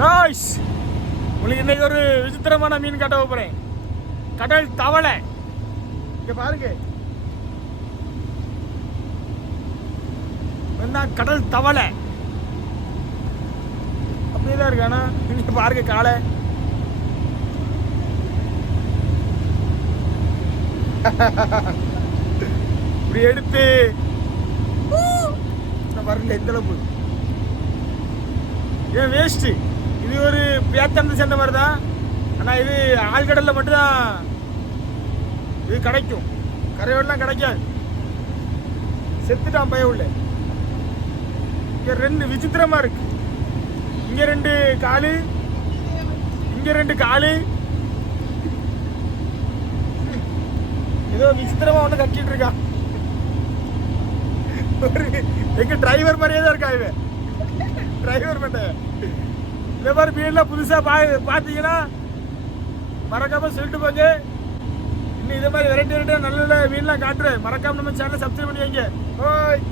Guys, உங்களுக்கு இன்னைக்கு ஒரு விசித்திரமான மீன் காட்ட போறேன். கடல் தவளை. இங்க பாருங்க, என்ன கடல் தவளை அப்படியேதான் இருக்கு. ஆனா நீங்க பாருங்க காலை. இப்படி எடுத்து பாருங்க எந்த அளவு ஏன் வேஸ்ட். இது ஒரு பேத்தந்த சேர்ந்த மாதிரி தான். ஆனா இது ஆழ்கடல்ல மட்டும்தான் இது கிடைக்கும், கரையோடலாம் கிடைக்காது. செத்துட்டான் பய உள்ள. இங்க ரெண்டு விசித்திரமா இருக்கு. இங்க ரெண்டு காலு, இங்க ரெண்டு காலு. ஏதோ விசித்திரமா ஒண்ணு கட்டிட்டு இருக்கான். எங்க டிரைவர் மாதிரியே தான் இருக்கா இவன். டிரைவர் பண்ண இந்த மாதிரி மீன்லாம் புதுசா பாத்தீங்கன்னா மறக்காம சொல்லிட்டு போங்க. இன்னும் இதே மாதிரி வெரைட்டி வெரைட்டியா நல்ல நல்ல மீன்லாம் காட்டுறேன். மறக்காம நம்ம சேனலை சப்ஸ்கிரைப் பண்ணி வைங்க. ஓய்.